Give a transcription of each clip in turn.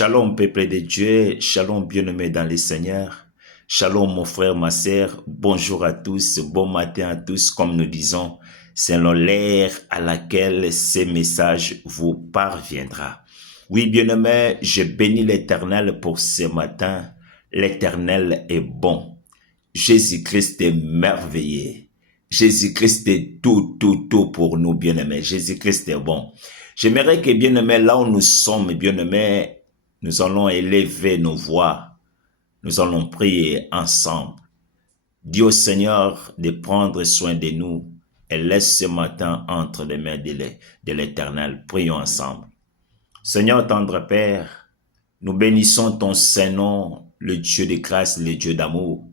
Shalom peuple de Dieu, shalom bien-aimé dans le Seigneur, shalom mon frère, ma sœur, bonjour à tous, bon matin à tous, comme nous disons, selon l'ère à laquelle ce message vous parviendra. Oui bien-aimé, je bénis l'Éternel pour ce matin, l'Éternel est bon, Jésus-Christ est merveilleux, Jésus-Christ est tout pour nous bien-aimés, Jésus-Christ est bon. J'aimerais que bien-aimé, là où nous sommes bien-aimés, nous allons élever nos voix, nous allons prier ensemble. Dis au Seigneur de prendre soin de nous et laisse ce matin entre les mains de l'Éternel. Prions ensemble. Seigneur tendre Père, nous bénissons ton Saint-Nom, le Dieu de grâce, le Dieu d'amour.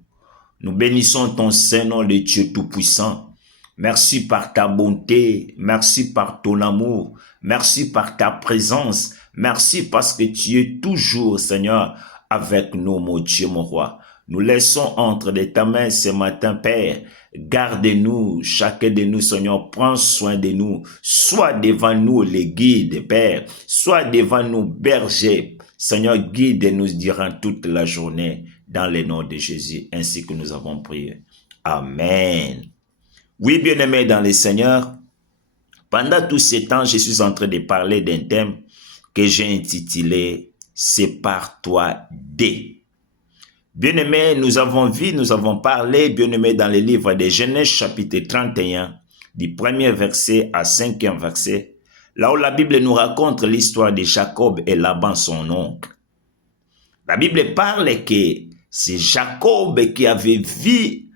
Nous bénissons ton Saint-Nom, le Dieu tout-puissant. Merci par ta bonté, merci par ton amour, merci par ta présence, merci parce que tu es toujours, Seigneur, avec nous, mon Dieu, mon roi. Nous laissons entre ta main ce matin, Père. Garde-nous, chacun de nous, Seigneur, prends soin de nous. Sois devant nous les guides, Père. Sois devant nous, berger. Seigneur, guide-nous durant toute la journée, dans le nom de Jésus, ainsi que nous avons prié. Amen. Oui, bien-aimés dans le Seigneur, pendant tout ce temps, je suis en train de parler d'un thème que j'ai intitulé « Sépare-toi des ». Bien-aimés, nous avons parlé, bien-aimés, dans le livre de Genèse chapitre 31, du premier verset à 5e verset, là où la Bible nous raconte l'histoire de Jacob et Laban, son oncle. La Bible parle que c'est Jacob qui avait vu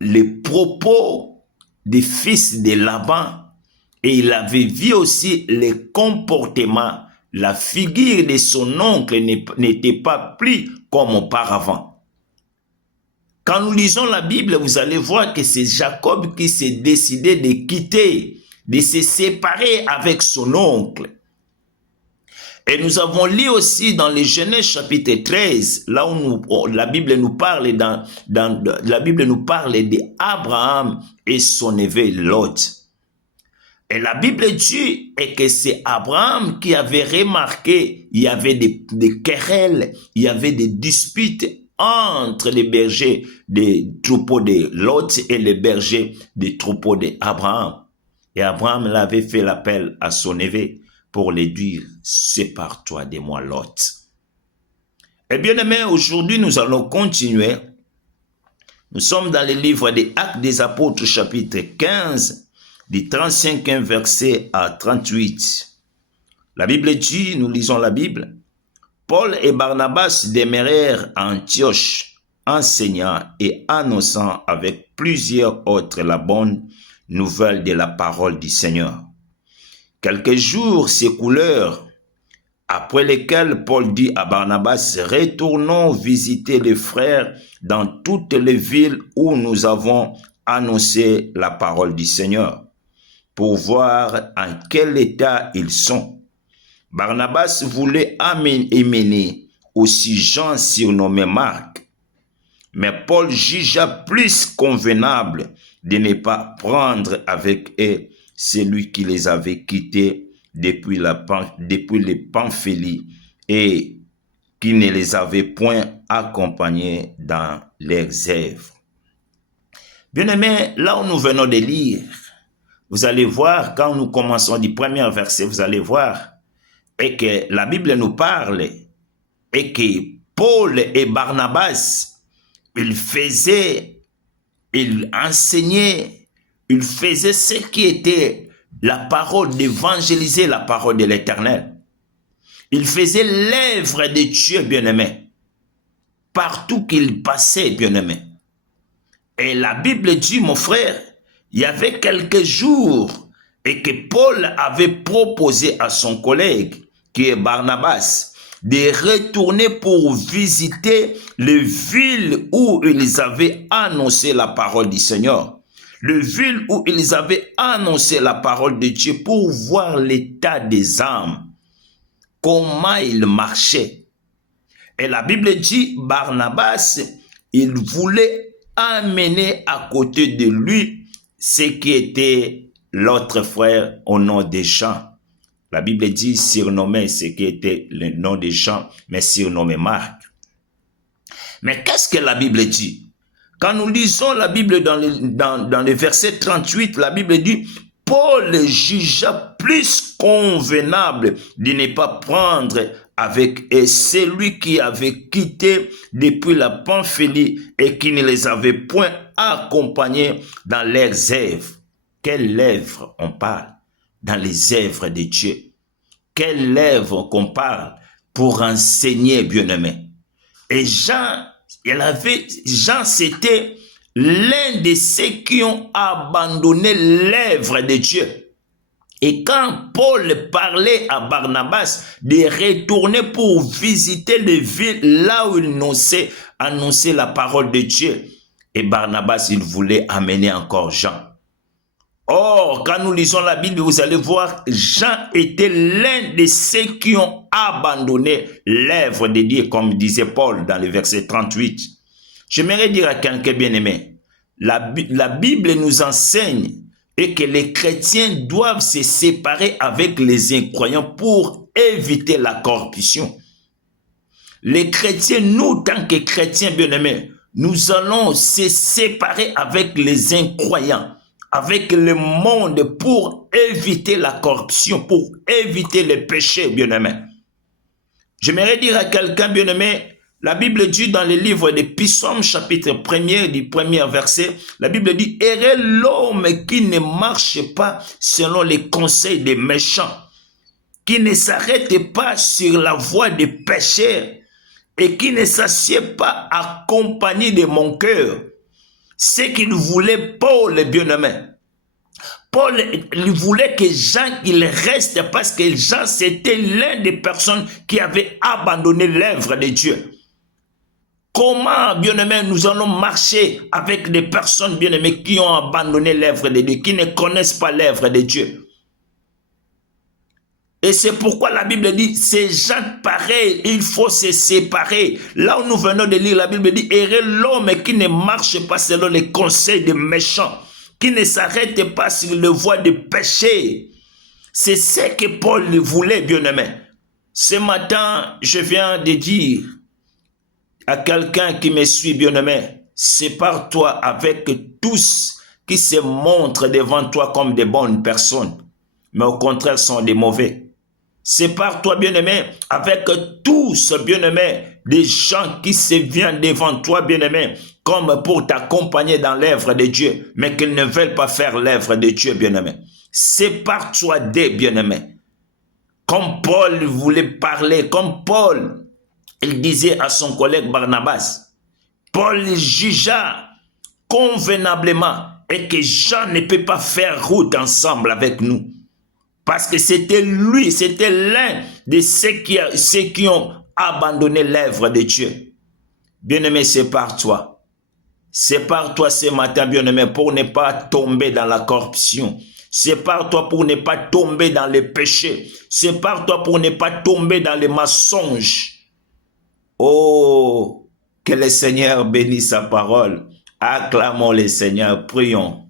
les propos des fils de Laban et il avait vu aussi le comportement, la figure de son oncle n'était pas plus comme auparavant. Quand nous lisons la Bible, vous allez voir que c'est Jacob qui s'est décidé de quitter, de se séparer avec son oncle. Et nous avons lu aussi dans le Genèse chapitre 13, là où la Bible nous parle la Bible nous parle d'Abraham et son neveu Lot. Et la Bible dit que c'est Abraham qui avait remarqué, il y avait des querelles, il y avait des disputes entre les bergers des troupeaux de Lot et les bergers des troupeaux d'Abraham. Et Abraham l'avait fait l'appel à son neveu pour lui dire, sépare-toi de moi, Lot. Et bien aimé, aujourd'hui, nous allons continuer. Nous sommes dans le livre des Actes des Apôtres, chapitre 15, du 35e verset à 38. La Bible dit, nous lisons la Bible, Paul et Barnabas demeurèrent à Antioche, enseignant et annonçant avec plusieurs autres la bonne nouvelle de la parole du Seigneur. Quelques jours s'écoulèrent, après lesquels Paul dit à Barnabas, « Retournons visiter les frères dans toutes les villes où nous avons annoncé la parole du Seigneur, pour voir en quel état ils sont. » Barnabas voulait amener aussi Jean surnommé Marc, mais Paul jugea plus convenable de ne pas prendre avec eux celui qui les avait quittés depuis les Pamphylie et qui ne les avait point accompagnés dans leurs œuvres. Bien-aimés, là où nous venons de lire, vous allez voir, quand nous commençons du premier verset, vous allez voir et que la Bible nous parle et que Paul et Barnabas, ils enseignaient, ils faisaient ce qui était la parole, d'évangéliser la parole de l'Éternel. Ils faisaient l'œuvre de Dieu, bien-aimé, partout qu'ils passaient, bien-aimé. Et la Bible dit, mon frère, il y avait quelques jours et que Paul avait proposé à son collègue, qui est Barnabas, de retourner pour visiter les villes où ils avaient annoncé la parole du Seigneur. Les villes où ils avaient annoncé la parole de Dieu pour voir l'état des âmes, comment ils marchaient. Et la Bible dit, Barnabas, il voulait amener à côté de lui ce qui était l'autre frère au nom de Jean. La Bible dit surnommé ce qui était le nom de Jean, mais surnommé Marc. Mais qu'est-ce que la Bible dit? Quand nous lisons la Bible dans le verset 38, la Bible dit « Paul jugea plus convenable de ne pas prendre avec celui qui avait quitté depuis la Pamphylie et qui ne les avait point accompagnés dans leurs œuvres. » Quelles œuvres on parle? Dans les œuvres de Dieu. Quelles œuvres qu'on parle pour enseigner, bien-aimé? Et Jean, c'était l'un de ceux qui ont abandonné l'œuvre de Dieu. Et quand Paul parlait à Barnabas de retourner pour visiter les villes là où il annonçait la parole de Dieu, et Barnabas, il voulait amener encore Jean. Or, quand nous lisons la Bible, vous allez voir, Jean était l'un de ceux qui ont abandonné l'œuvre de Dieu, comme disait Paul dans le verset 38. J'aimerais dire à quelqu'un bien-aimé, la Bible nous enseigne et que les chrétiens doivent se séparer avec les incroyants pour éviter la corruption. Les chrétiens, nous, tant que chrétiens bien-aimés, nous allons se séparer avec les incroyants, avec le monde pour éviter la corruption, pour éviter les péchés, bien-aimés. J'aimerais dire à quelqu'un, bien-aimé, la Bible dit dans le livre des Psaumes, chapitre 1er, du premier verset, la Bible dit « Heureux l'homme qui ne marche pas selon les conseils des méchants, qui ne s'arrête pas sur la voie des pécheurs et qui ne s'assied pas accompagné de mon cœur. » Ce qu'il voulait, Paul, bien-aimé. Paul, il voulait que Jean, il reste parce que Jean, c'était l'un des personnes qui avait abandonné l'œuvre de Dieu. Comment, bien-aimé, nous allons marcher avec des personnes, bien-aimées, qui ont abandonné l'œuvre de Dieu, qui ne connaissent pas l'œuvre de Dieu? Et c'est pourquoi la Bible dit, ces gens pareils, il faut se séparer. Là où nous venons de lire, la Bible dit, heureux l'homme qui ne marche pas selon les conseils des méchants, qui ne s'arrête pas sur le voie du péché. C'est ce que Paul voulait, bien-aimé. Ce matin, je viens de dire à quelqu'un qui me suit, bien-aimé, sépare-toi avec tous qui se montrent devant toi comme des bonnes personnes, mais au contraire sont des mauvais. Sépare-toi, bien-aimé, avec tous, bien-aimé, des gens qui se viennent devant toi, bien-aimé, comme pour t'accompagner dans l'œuvre de Dieu, mais qu'ils ne veulent pas faire l'œuvre de Dieu, bien-aimé. Sépare-toi des, bien-aimés. Comme Paul voulait parler, comme Paul, il disait à son collègue Barnabas, Paul jugea convenablement et que Jean ne peut pas faire route ensemble avec nous. Parce que c'était lui, c'était l'un de ceux qui ont abandonné l'œuvre de Dieu. Bien-aimé, sépare-toi. Sépare-toi ce matin, bien-aimé, pour ne pas tomber dans la corruption. Sépare-toi pour ne pas tomber dans les péchés. Sépare-toi pour ne pas tomber dans les mensonges. Oh, que le Seigneur bénisse sa parole. Acclamons le Seigneur, prions.